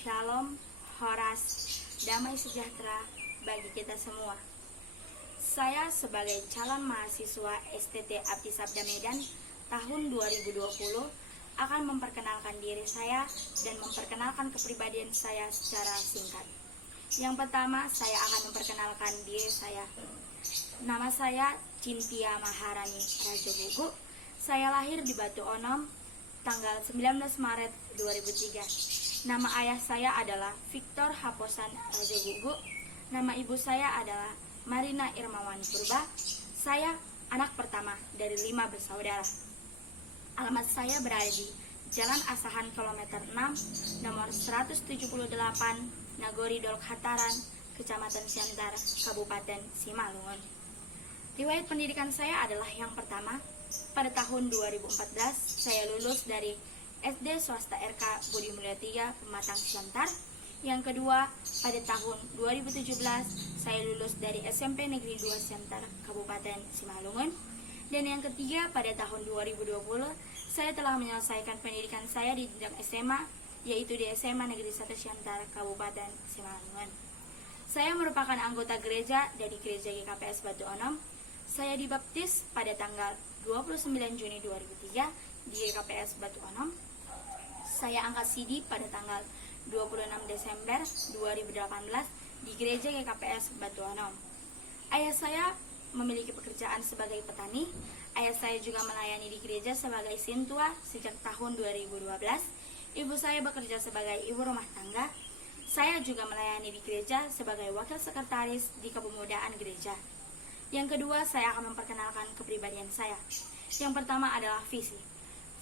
Shalom, Horas, damai sejahtera bagi kita semua. Saya sebagai calon mahasiswa STT Abdi Sabda Medan tahun 2020 akan memperkenalkan diri saya dan memperkenalkan kepribadian saya secara singkat. Yang pertama, saya akan memperkenalkan diri saya. Nama saya Cintia Maharani Rajogugu. Saya lahir di Batu Onom tanggal 19 Maret 2003. Nama ayah saya adalah Victor Haposan Rajogugu. Nama ibu saya adalah Marina Irmawani Purba. Saya anak pertama dari 5 bersaudara. Alamat saya berada di Jalan Asahan kilometer 6, nomor 178, Nagori Dolok Hataran, Kecamatan Siantar, Kabupaten Simalungun. Riwayat pendidikan saya adalah yang pertama, pada tahun 2014 saya lulus dari SD Swasta RK Budi Mulya 3 Pematang Siantar. Yang kedua, pada tahun 2017 saya lulus dari SMP Negeri 2 Siantar, Kabupaten Simalungun. Dan yang ketiga, pada tahun 2020 saya telah menyelesaikan pendidikan saya di jenjang SMA, yaitu di SMA Negeri 1 Siantar, Kabupaten Simalungun. Saya merupakan anggota gereja dari Gereja GKPS Batu Onom. Saya dibaptis pada tanggal 29 Juni 2003 di GKPS Batu Onom. Saya angkat CD pada tanggal 26 Desember 2018 di Gereja GKPS Batu Onom. Ayah saya memiliki pekerjaan sebagai petani. Ayah saya juga melayani di gereja sebagai sintua sejak tahun 2012. Ibu saya bekerja sebagai ibu rumah tangga. Saya juga melayani di gereja sebagai wakil sekretaris di kepemudaan gereja. Yang kedua, saya akan memperkenalkan kepribadian saya. Yang pertama adalah visi.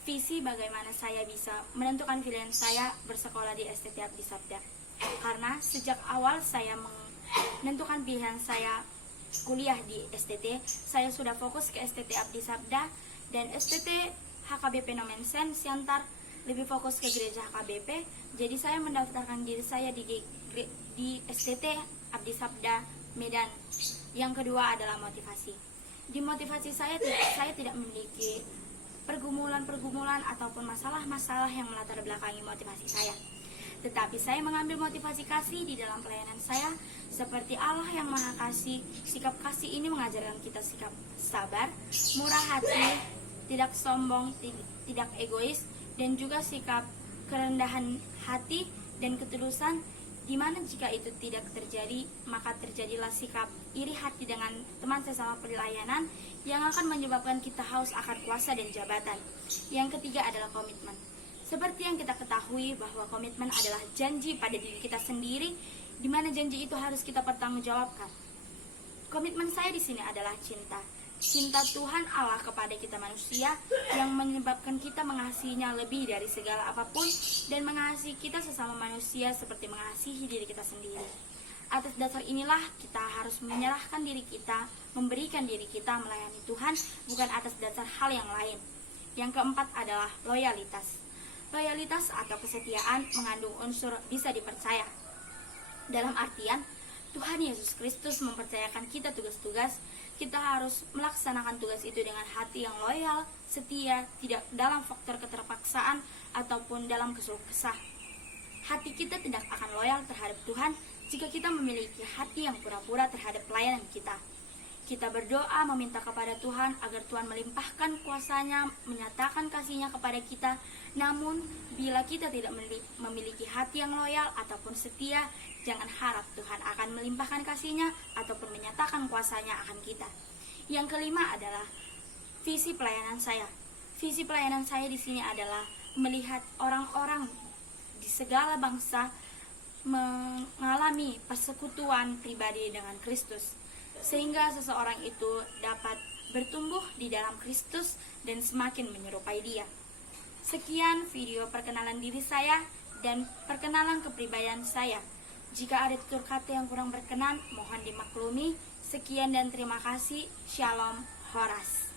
Visi bagaimana saya bisa menentukan pilihan saya bersekolah di STT Abdi Sabda. Karena sejak awal saya menentukan pilihan saya kuliah di STT, saya sudah fokus ke STT Abdi Sabda dan STT HKBP Nomensen Siantar lebih fokus ke gereja HKBP. Jadi saya mendaftarkan diri saya di STT Abdi Sabda Medan. Yang kedua adalah motivasi. Di motivasi saya tidak memiliki pergumulan ataupun masalah-masalah yang melatar belakangi motivasi saya. Tetapi saya mengambil motivasi kasih di dalam pelayanan saya, seperti Allah yang Maha Kasih. Sikap kasih ini mengajarkan kita sikap sabar, murah hati, tidak sombong, tidak egois, dan juga sikap kerendahan hati dan ketulusan, di mana jika itu tidak terjadi, maka terjadilah sikap iri hati dengan teman sesama pelayanan yang akan menyebabkan kita haus akan kuasa dan jabatan. Yang ketiga adalah komitmen. Seperti yang kita ketahui bahwa komitmen adalah janji pada diri kita sendiri, di mana janji itu harus kita pertanggungjawabkan. Komitmen saya di sini adalah cinta. Cinta Tuhan Allah kepada kita manusia yang menyebabkan kita mengasihinya lebih dari segala apapun dan mengasihi kita sesama manusia seperti mengasihi diri kita sendiri. Atas dasar inilah kita harus menyerahkan diri kita, memberikan diri kita melayani Tuhan, bukan atas dasar hal yang lain. Yang keempat adalah loyalitas. Loyalitas atau kesetiaan mengandung unsur bisa dipercaya. Dalam artian, Tuhan Yesus Kristus mempercayakan kita tugas-tugas, kita harus melaksanakan tugas itu dengan hati yang loyal, setia, tidak dalam faktor keterpaksaan ataupun dalam kesuruh kesah. Hati kita tidak akan loyal terhadap Tuhan jika kita memiliki hati yang pura-pura terhadap pelayanan kita. Kita berdoa meminta kepada Tuhan agar Tuhan melimpahkan kuasa-Nya, menyatakan kasih-Nya kepada kita. Namun, bila kita tidak memiliki hati yang loyal ataupun setia, jangan harap Tuhan akan melimpahkan kasih-Nya ataupun menyatakan kuasa-Nya akan kita. Yang kelima adalah visi pelayanan saya. Visi pelayanan saya di sini adalah melihat orang-orang di segala bangsa mengalami persekutuan pribadi dengan Kristus, sehingga seseorang itu dapat bertumbuh di dalam Kristus dan semakin menyerupai Dia. Sekian video perkenalan diri saya dan perkenalan kepribadian saya. Jika ada tutur kata yang kurang berkenan, mohon dimaklumi. Sekian dan terima kasih. Shalom, Horas.